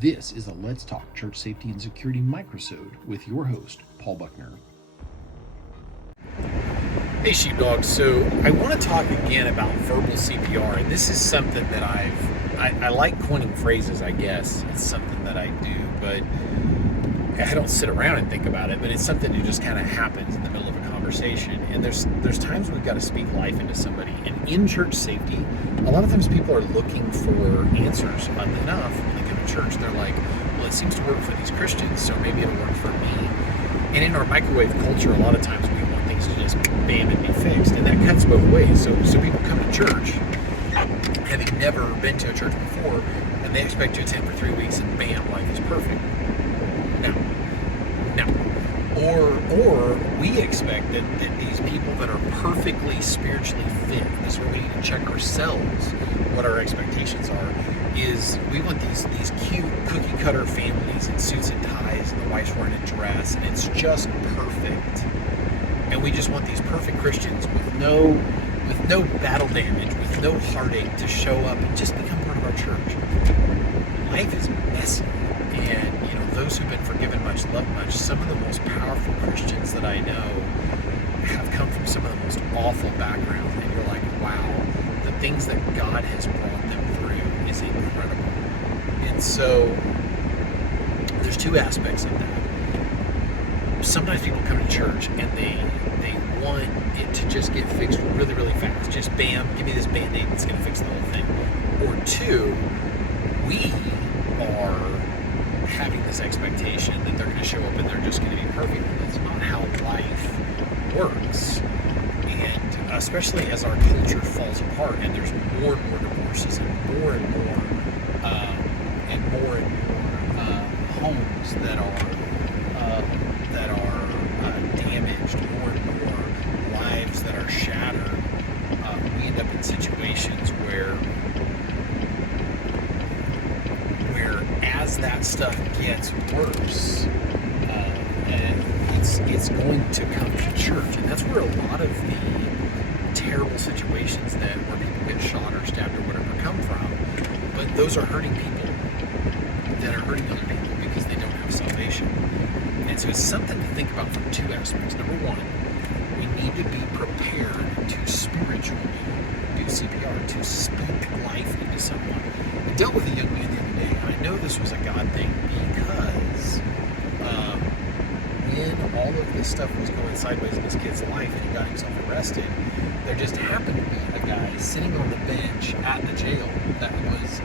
This is a Let's Talk Church Safety and Security microsode with your host, Paul Buckner. Hey Sheepdog, so I want to talk again about verbal CPR, and this is something that I like coining phrases, I guess. It's something that I do, but I don't sit around and think about it, but it's something that just kind of happens in the middle of a conversation. And there's times we've got to speak life into somebody. And in church safety, a lot of times people are looking for answers. Oddly enough, when they come to church, they're like, well, it seems to work for these Christians, so maybe it'll work for me. And in our microwave culture, a lot of times we want things to just bam and be fixed, and that cuts both ways. So people come to church having never been to a church before, and they expect to attend for 3 weeks, and bam, life is perfect. No. Or we expect that these people that are perfectly spiritually fit, this is where we need to check ourselves what our expectations are, is we want these cute cookie cutter families in suits and ties, and the wife's wearing a dress, and it's just perfect. And we just want these perfect Christians with no battle damage, with no heartache, to show up and just become part of our church. Life is messy, and those who've been forgiven much love much. Some of the most powerful Christians that I know have come from some of the most awful backgrounds, and you're like, wow, the things that God has brought them through is incredible. And so there's two aspects of that. Sometimes people come to church and they want it to just get fixed really, really fast. Just bam, give me this Band-Aid that's going to fix the whole thing. Or two, we are having this expectation that they're going to show up and they're just going to be perfect. That's not how life works. And especially as our culture falls apart and there's more and more divorces and more homes that are damaged, more and more lives that are shattered, we end up in situations where as that stuff gets worse, and it's going to come to church, and that's where a lot of the terrible situations where people get shot or stabbed or whatever come from. But those are hurting people that are hurting other people because they don't have salvation. And so it's something to think about from two aspects. Number one, we need to be prepared to spiritually do CPR, to speak life into someone. I dealt with a young man the other day. I know this was a God thing because when all of this stuff was going sideways in this kid's life and he got himself arrested, there just happened to be a guy sitting on the bench at the jail that was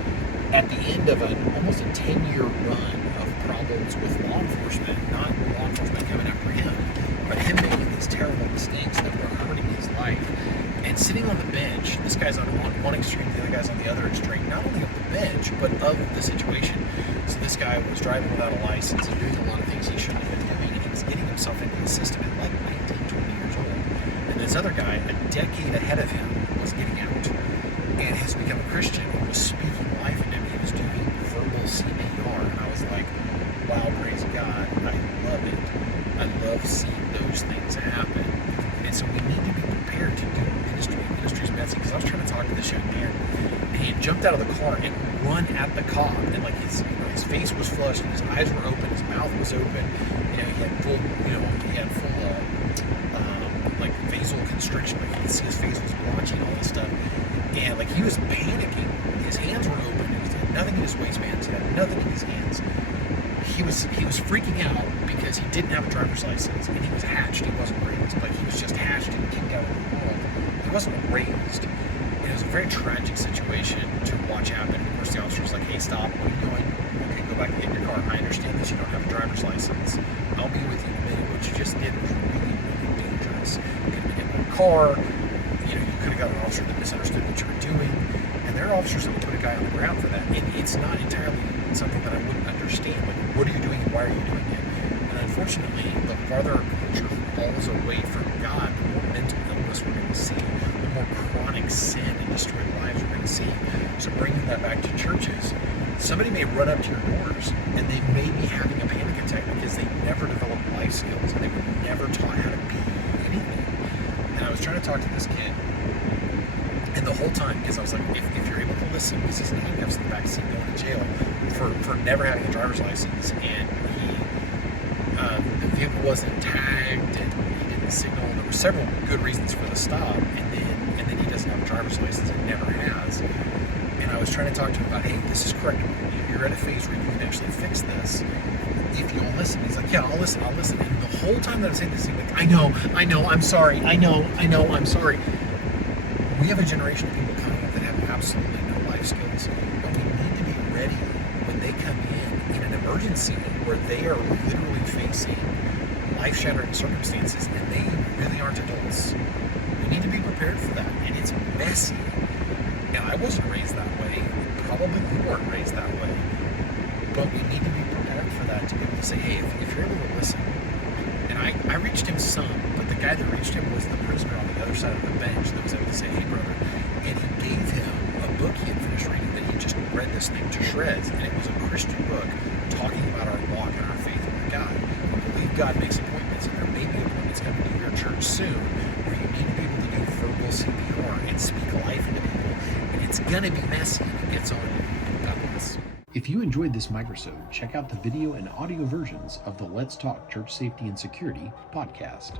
at the end of almost a 10-year run of problems with law enforcement, not law enforcement coming after him, but him making these terrible mistakes that were hurting his life. And sitting on the bench, this guy's on one extreme, the other guy's on the other extreme, not only of the bench, but of the situation. So this guy was driving without a license and doing a lot of things he shouldn't have been doing, and he was getting himself into the system at like 19, 20 years old. And this other guy, a decade ahead of him, was getting out and has become a Christian and was speaking life into him. He was doing verbal CPR, and I was like, wow, praise God, I love it. I love seeing those things happen. And so we need to be prepared to do ministry. Ministry's messy, because I was trying to talk to this young man, and he had jumped out of the car and run at the cop, and like his face was flushed, and his eyes were open, his mouth was open. He had full, like facial constriction, like you could see his face was blotchy and all this stuff, and like he was panicking. His hands were open. He had nothing in his waistbands. He had nothing in his hands. He was freaking out because he didn't have a driver's license, and he was hatched. He wasn't raised, but he was just hatched and kicked out of the world. He wasn't raised. And it was a very tragic situation to watch happen. Of course, the officer was like, "Hey, stop! What are you doing? Okay, go back and get in your car. I understand that you don't have a driver's license. I'll be with you in a minute. What you just did was really, really dangerous. You could have been in a car. You could have got an officer that misunderstood what you were doing." And there are officers that would put a guy on the ground for that. And it's not entirely something that I wouldn't understand. Like, what are you doing and why are you doing it? And unfortunately, the farther our culture falls away from God, the more mental illness we're going to see, the more chronic sin and destroyed lives we're going to see. So bringing that back to churches, somebody may run up to your doors and they may be having a panic attack because they never developed life skills and they were never taught how to be anything. And I was trying to talk to this kid, and the whole time, because I was like, if you're able to shirtless and because he's in handcuffs in the back seat going to jail for never having a driver's license, and the vehicle wasn't tagged and he didn't signal. There were several good reasons for the stop, and then he doesn't have a driver's license and never has. And I was trying to talk to him about, hey, this is correct. You're at a phase where you can actually fix this if you'll listen. He's like, yeah, I'll listen. And the whole time that I'm saying this, he's like, I know, I'm sorry. I'm sorry. We have a generation of people coming up that have absolutely no life skills. But we need to be ready when they come in an emergency where they are literally facing life-shattering circumstances and they really aren't adults. We need to be prepared for that. And it's messy. And I wasn't raised that way. Probably you weren't raised that way. But we need to be prepared for that, to be able to say, hey, if you're able to listen. And I reached him some, but the guy that reached him was the prisoner on the other side of the bench that was able to say, hey, brother. And he gave him a book he had finished reading that he just read this thing to shreds. And it was a Christian book talking about our walk and our faith with God. We believe God makes appointments, and there may be appointments coming to your church soon where you need to be able to do verbal CPR and speak life into people. And it's going to be messy, and it gets on you. God bless. If you enjoyed this microsode, check out the video and audio versions of the Let's Talk Church Safety and Security podcast.